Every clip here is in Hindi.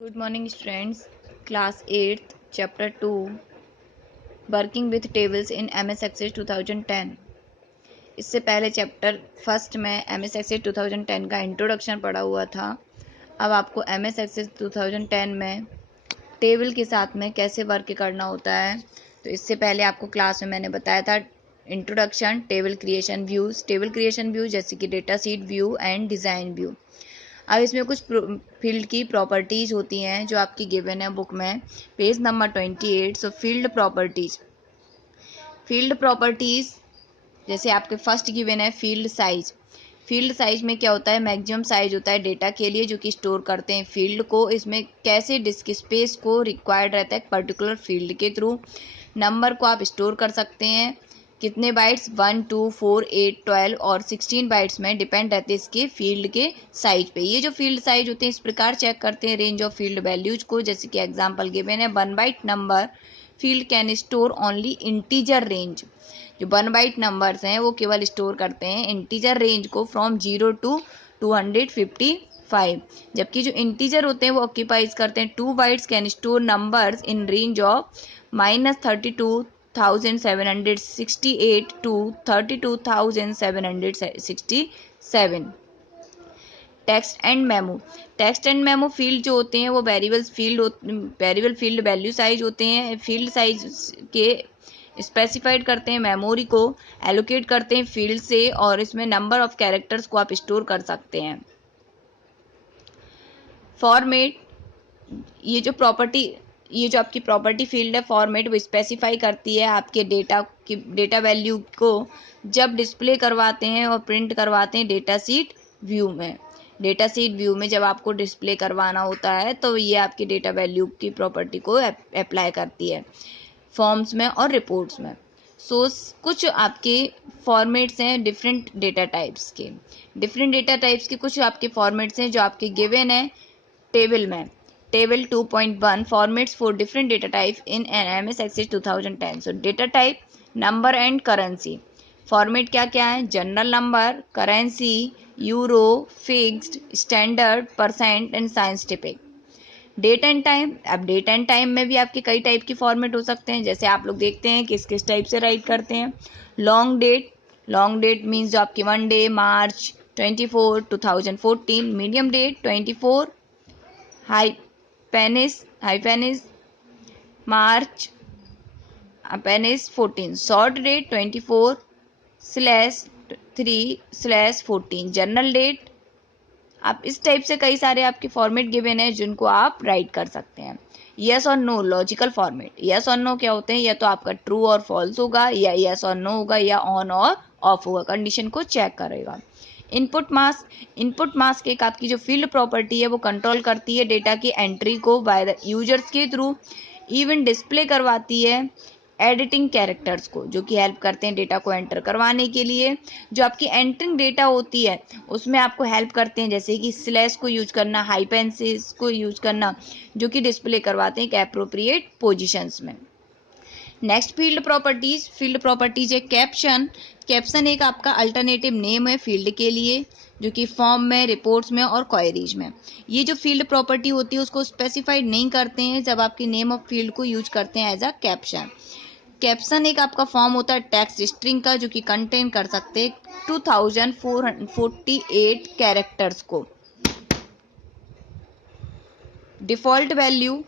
Good morning students. Class 8th chapter 2 working with tables in MS Excel 2010। इससे पहले चैप्टर फर्स्ट में एमएस एक्सेल 2010 का इंट्रोडक्शन पढ़ा हुआ था। अब आपको एमएस एक्सेल 2010 में टेबल के साथ में कैसे वर्क करना होता है। तो इससे पहले आपको क्लास में मैंने बताया था इंट्रोडक्शन, टेबल क्रिएशन व्यूज जैसे कि data sheet view and design view. अब इसमें कुछ फील्ड की प्रॉपर्टीज होती हैं जो आपकी गिवन है बुक में, पेज नंबर 28। सो फील्ड प्रॉपर्टीज जैसे आपके फर्स्ट गिवन है फील्ड साइज में क्या होता है, मैक्सिमम साइज होता है डेटा के लिए जो कि स्टोर करते हैं फील्ड को। इसमें कैसे डिस्क स्पेस को रिक्वायर्ड रहता है पर्टिकुलर फील्ड के थ्रू। नंबर को आप स्टोर कर सकते हैं कितने बाइट्स, 1 2 4 8 12 और 16 बाइट्स में डिपेंड रहते हैं इसके फील्ड के साइज पे। ये जो फील्ड साइज होते हैं इस प्रकार चेक करते हैं रेंज ऑफ फील्ड वैल्यूज को। जैसे कि एग्जांपल गिवन है 1 byte number field can store only integer range. जो 1 बाइट नंबर्स हैं वो केवल स्टोर करते हैं इंटीजर रेंज को फ्रॉम 0 टू 255, जबकि जो इंटीजर होते हैं वो ऑक्यूपाइज करते हैं 2 bytes can store numbers in range of -32,768 to 32,767। Text and memo field जो होते हैं वो वेरिएबल फील्ड वैल्यू साइज होते हैं। फील्ड साइज के स्पेसिफाइड करते हैं मेमोरी को, एलोकेट करते हैं फील्ड से, और इसमें नंबर ऑफ कैरेक्टर्स को आप स्टोर कर सकते हैं। फॉर्मेट, ये जो आपकी प्रॉपर्टी फील्ड है फॉर्मेट, वो स्पेसिफाई करती है आपके डेटा वैल्यू को जब डिस्प्ले करवाते हैं और प्रिंट करवाते हैं डेटा सीट व्यू में जब आपको डिस्प्ले करवाना होता है तो ये आपकी डेटा वैल्यू की प्रॉपर्टी को अप्लाई करती है फॉर्म्स में और रिपोर्ट्स में। कुछ आपके फॉर्मेट्स हैं डिफरेंट डेटा टाइप्स के कुछ आपके फॉर्मेट्स हैं जो आपके गिवन है टेबल में। Table 2.1 formats for different data type in MS Excel 2010। So data type, number and currency. Format क्या क्या है, general number, currency, euro, fixed, standard, percent and scientific. Date and time, अब डेट एंड टाइम में भी आपके कई टाइप की फॉर्मेट हो सकते हैं। जैसे आप लोग देखते हैं किस किस टाइप से राइट करते हैं। लॉन्ग डेट मीन्स जो आपकी 1 day, March 24 2014। Medium date 24, hyphen is March hyphen is 14। Short date 24/3/14। General date. आप इस टाइप से कई सारे आपके फॉर्मेट गिवन है जिनको आप राइट कर सकते हैं। यस और नो, लॉजिकल फॉर्मेट। यस और नो क्या होते हैं, या तो आपका ट्रू और फॉल्स होगा, या यस और नो होगा, या ऑन और ऑफ होगा, कंडीशन को चेक करेगा। इनपुट मास्क एक आपकी जो फील्ड प्रॉपर्टी है वो कंट्रोल करती है डेटा की एंट्री को बाय द यूजर्स के थ्रू। इवन डिस्प्ले करवाती है एडिटिंग कैरेक्टर्स को जो कि हेल्प करते हैं डेटा को एंटर करवाने के लिए। जो आपकी एंटरिंग डेटा होती है उसमें आपको हेल्प करते हैं जैसे कि स्लैश को यूज करना, हाइपेंसिस को यूज करना, जो कि डिस्प्ले करवाते हैं एप्रोप्रिएट पोजीशंस में। नेक्स्ट फील्ड प्रॉपर्टीज है कैप्शन एक आपका अल्टरनेटिव नेम है फील्ड के लिए जो कि फॉर्म में, रिपोर्ट्स में और क्वेरीज में। ये जो फील्ड प्रॉपर्टी होती है उसको स्पेसिफाइड नहीं करते हैं जब आपके नेम ऑफ फील्ड को यूज करते हैं एज अ कैप्शन एक आपका फॉर्म होता है टेक्स्ट स्ट्रिंग का जो कि कंटेन कर सकते हैं 2448 कैरेक्टर्स को। डिफॉल्ट वैल्यू,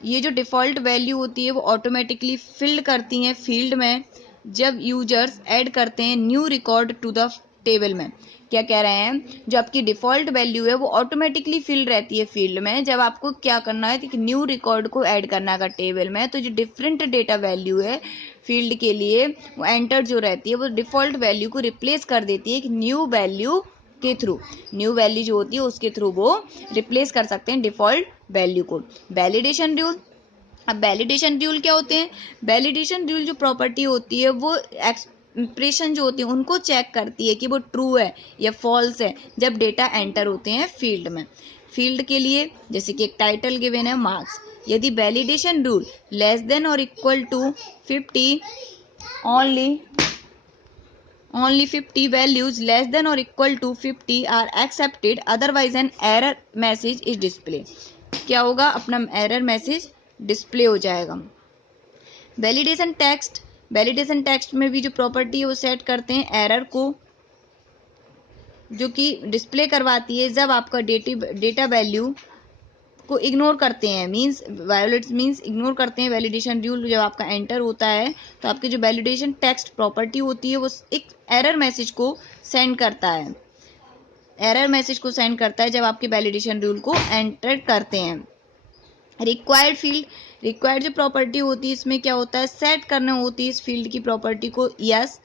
ये जो डिफ़ॉल्ट वैल्यू होती है वो ऑटोमेटिकली फिल्ड करती हैं फील्ड में जब यूजर्स ऐड करते हैं new record to the table में। क्या कह रहे हैं, जो आपकी डिफ़ॉल्ट वैल्यू है वो ऑटोमेटिकली फिल्ड रहती है फील्ड में जब आपको क्या करना है कि न्यू रिकॉर्ड को ऐड करना का टेबल में। तो जो डिफरेंट डेटा वैल्यू है फील्ड के लिए वो एंटर जो रहती है वो डिफ़ॉल्ट वैल्यू को रिप्लेस कर देती है कि न्यू वैल्यू जो होती है उसके थ्रू वो रिप्लेस कर सकते हैं डिफ़ॉल्ट वैल्यू को। वैलिडेशन रूल, अब वैलिडेशन रूल क्या होते हैं, वैलिडेशन रूल जो प्रॉपर्टी होती है वो एक्सप्रेशन जो होती है उनको चेक करती है कि वो ट्रू है या फॉल्स है जब डेटा एंटर होते हैं फील्ड में। फील्ड के लिए जैसे कि एक टाइटल गिवन है मार्क्स, यदि वैलिडेशन रूल लेस देन और equal to 50, only 50 values less than or equal to 50 are accepted, otherwise an error message is displayed। क्या होगा, अपना एरर मैसेज डिस्प्ले हो जाएगा। वैलिडेशन टेक्स्ट में भी जो प्रॉपर्टी है वो सेट करते हैं एरर को, जो कि डिस्प्ले करवाती है जब आपका डेटा वैल्यू को इग्नोर करते हैं, मींस वायोलेट्स मींस इग्नोर करते हैं वैलिडेशन रूल। जब आपका एंटर होता है तो आपकी जो वैलिडेशन टेक्स्ट प्रॉपर्टी होती है वो एक एरर मैसेज को सेंड करता है, जब आपके वैलिडेशन रूल को एंटर करते हैं। रिक्वायर्ड जो प्रॉपर्टी होती है इसमें क्या होता है, सेट करना होती है इस फील्ड की प्रॉपर्टी को यस,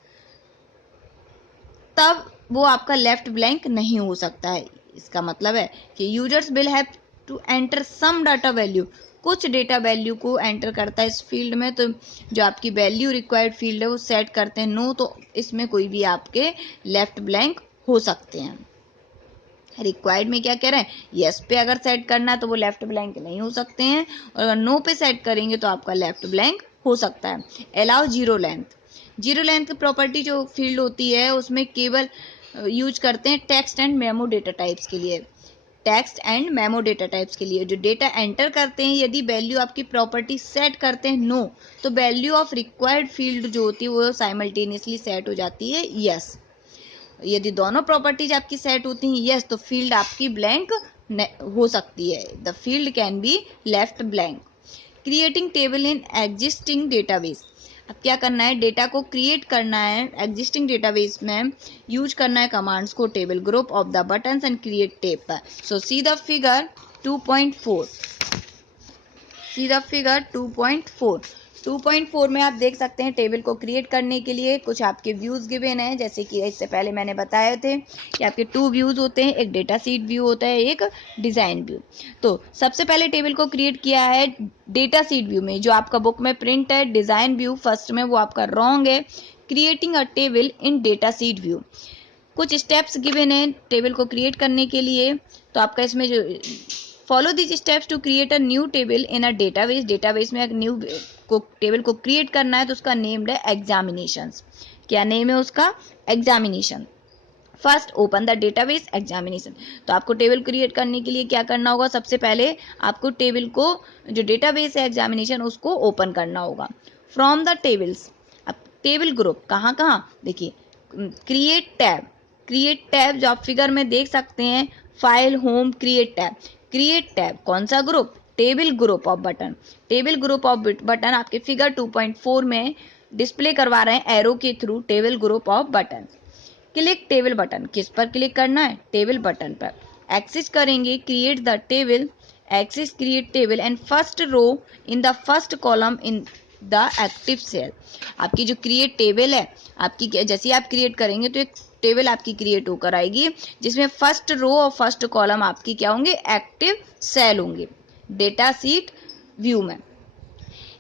तब वो आपका लेफ्ट ब्लैंक नहीं हो सकता है। इसका मतलब है कि users will have to enter some data value, कुछ डेटा वैल्यू को एंटर करता है इस फील्ड में, तो जो आपकी वैल्यू रिक्वायर्ड फील्ड है वो सेट करते हैं नो, तो इसमें कोई भी आपके लेफ्ट ब्लैंक हो सकते हैं। रिक्वायर्ड में क्या कह रहे हैं, यस पे अगर सेट करना है तो वो लेफ्ट ब्लैंक नहीं हो सकते हैं, और अगर नो पे सेट करेंगे तो आपका लेफ्ट ब्लैंक हो सकता है। अलाउ जीरो लेंथ प्रॉपर्टी जो फील्ड होती है उसमें केवल यूज करते हैं text and memo data types के लिए। जो डेटा एंटर करते हैं यदि वैल्यू आपकी प्रॉपर्टी सेट करते हैं नो, तो वैल्यू ऑफ रिक्वायर्ड फील्ड जो होती है वो साइमल्टेनियसली सेट हो जाती है यस। यदि दोनों प्रॉपर्टीज आपकी सेट होती हैं यस, तो फील्ड आपकी ब्लैंक हो सकती है, the field can be left blank. Creating table in existing database, अब क्या करना है, डेटा को क्रिएट करना है एग्जिस्टिंग डेटाबेस में, यूज करना है कमांड्स को table group of the buttons and create table. So see the figure 2.4 में आप देख सकते हैं टेबल को क्रिएट करने के लिए कुछ आपके व्यूज गिवन है, जैसे कि इससे पहले मैंने बताए थे कि आपके 2 व्यूज होते हैं, एक डेटा सीट व्यू होता है, एक डिजाइन व्यू। तो सबसे पहले टेबल को क्रिएट किया है डेटा सीट व्यू में, जो आपका बुक में प्रिंट है। डिजाइन व्यू फर्स्ट में, वो आपका रॉन्ग है। Creating a table in data sheet view, कुछ स्टेप्स गिवन है टेबल को क्रिएट करने के लिए, तो आपका इसमें जो follow this steps to create a new table in a database में एक न्यू टेबल को क्रिएट करना है, तो उसका नेम्ड है एग्जामिनेशंस। क्या नेम है उसका, examination. First open the database examination, तो आपको टेबल क्रिएट करने के लिए क्या करना होगा, सबसे पहले आपको टेबल को जो डेटाबेस है एग्जामिनेशन उसको ओपन करना होगा। फ्रॉम द टेबल्स, अब टेबल ग्रुप कहाँ देखिए, क्रिएट टैब जो आप फिगर में देख सकते हैं, फाइल होम क्रिएट टैब कौन सा ग्रुप, टेबल ग्रुप ऑफ बटन आपके फिगर 2.4 में डिस्प्ले करवा रहे हैं एरो के through, table group of button. Click table button, किस पर क्लिक करना है, टेबल बटन पर। एक्सेस करेंगे create the table, access create table and first row in the first column in the active cell. आपकी जो क्रिएट टेबल है आपकी, जैसे आप क्रिएट करेंगे तो एक टेबल आपकी क्रिएट होकर आएगी, जिसमें फर्स्ट रो और फर्स्ट कॉलम आपकी क्या होंगे, एक्टिव सेल होंगे डेटा सीट व्यू में।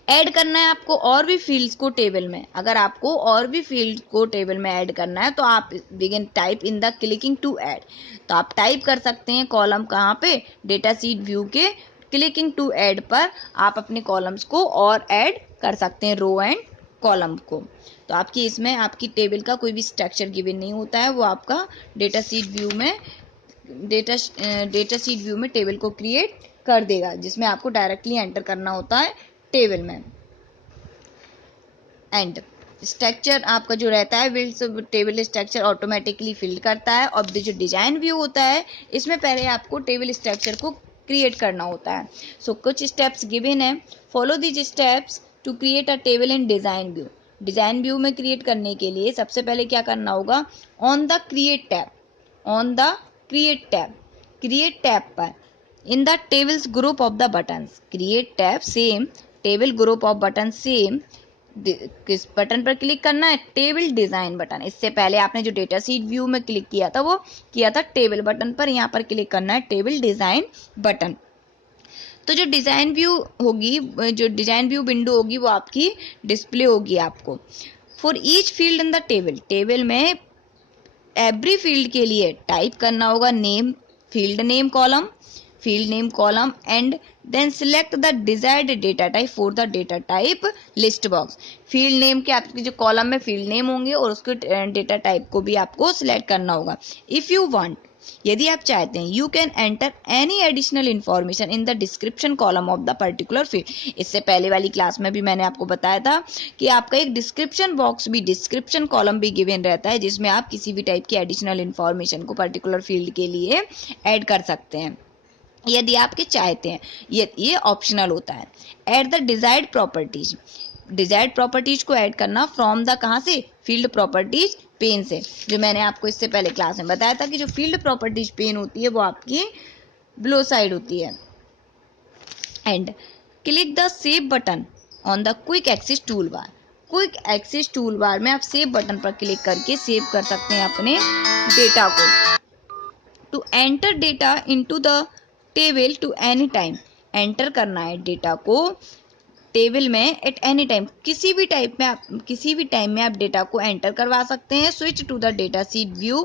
ऐड करना है आपको और भी फील्ड्स को टेबल में, अगर आपको और भी फील्ड को टेबल में ऐड करना है तो आप begin type in the clicking to add, तो आप टाइप कर सकते हैं कॉलम कहाँ पे, डेटा सीट व्यू के क्लिकिंग टू ऐड पर आप अपने कॉलम्स को और ऐड कर सकते हैं, रो एंड कॉलम को। तो आपकी इसमें आपकी टेबल का कोई भी स्ट्रक्चर गिवन नहीं होता है, वो आपका डेटा सीट व्यू में टेबल को क्रिएट कर देगा, जिसमें आपको डायरेक्टली एंटर करना होता है टेबल में। एंड स्ट्रक्चर आपका जो रहता है will table structure automatically fill करता है। और जो डिजाइन व्यू होता है इसमें पहले आपको टेबल स्ट्रक्चर को क्रिएट करना होता है। सो कुछ स्टेप्स गिवन है, follow these steps to create a table in design view. Design view में क्रिएट करने के लिए सबसे पहले क्या करना होगा, ऑन द क्रिएट टैब पर in the tables group of the buttons, create tab same, table group of button same, किस बटन पर क्लिक करना है, टेबल डिजाइन बटन। इससे पहले आपने जो डेटा सीट व्यू में क्लिक किया था वो किया था टेबल बटन पर, यहाँ पर क्लिक करना है टेबल डिजाइन बटन। तो जो डिजाइन व्यू विंडो होगी वो आपकी डिस्प्ले होगी आपको। For each field in the table में एवरी फील्ड के लिए टाइप करना होगा name, field name column and then select the desired data type for the data type list box. Field name के आपके जो कॉलम में फील्ड नेम होंगे और उसके डेटा टाइप को भी आपको सिलेक्ट करना होगा। इफ यू वांट यदि आप चाहते हैं you can enter any additional information in the description column of the particular field. इससे पहले वाली क्लास में भी मैंने आपको बताया था कि आपका एक डिस्क्रिप्शन बॉक्स भी, डिस्क्रिप्शन कॉलम भी गिवन रहता है, जिसमें आप किसी भी टाइप की एडिशनल इन्फॉर्मेशन को पर्टिकुलर फील्ड के लिए ऐड कर सकते हैं यदि आपके चाहते हैं। ये ऑप्शनल होता है। At the desired properties, desired properties को ऐड करना फ्रॉम द कहाँ से, फील्ड प्रॉपर्टीज पेन से। जो मैंने आपको इससे पहले क्लास में बताया था कि जो फील्ड प्रॉपर्टीज पेन होती है वो आपकी ब्लो साइड होती है। And click the save button on the quick access toolbar. Quick access toolbar में आप सेव बटन पर क्लिक करके सेव कर सकते हैं अपने डेटा को। To enter data into the table to any time, enter करना है डेटा को टेबल में एट एनी टाइम, किसी भी टाइम में आप डेटा को एंटर करवा सकते हैं। Switch to the data sheet view,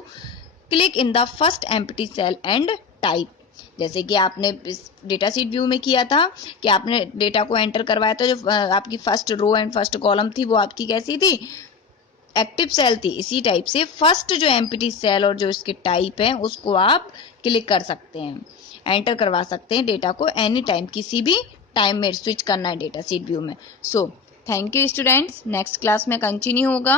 click in the first empty cell and type. जैसे कि आपने इस डेटा सीट व्यू में किया था कि आपने डेटा को एंटर करवाया था, जो आपकी first row and first column थी वो आपकी कैसी थी, एक्टिव सेल थी। इसी टाइप से फर्स्ट जो एम्प्टी सेल और जो इसके टाइप है उसको आप क्लिक कर सकते हैं, एंटर करवा सकते हैं डेटा को एनी टाइम, किसी भी टाइम में स्विच करना है डेटा सीट व्यू में। So thank you students, next class में कंटिन्यू होगा।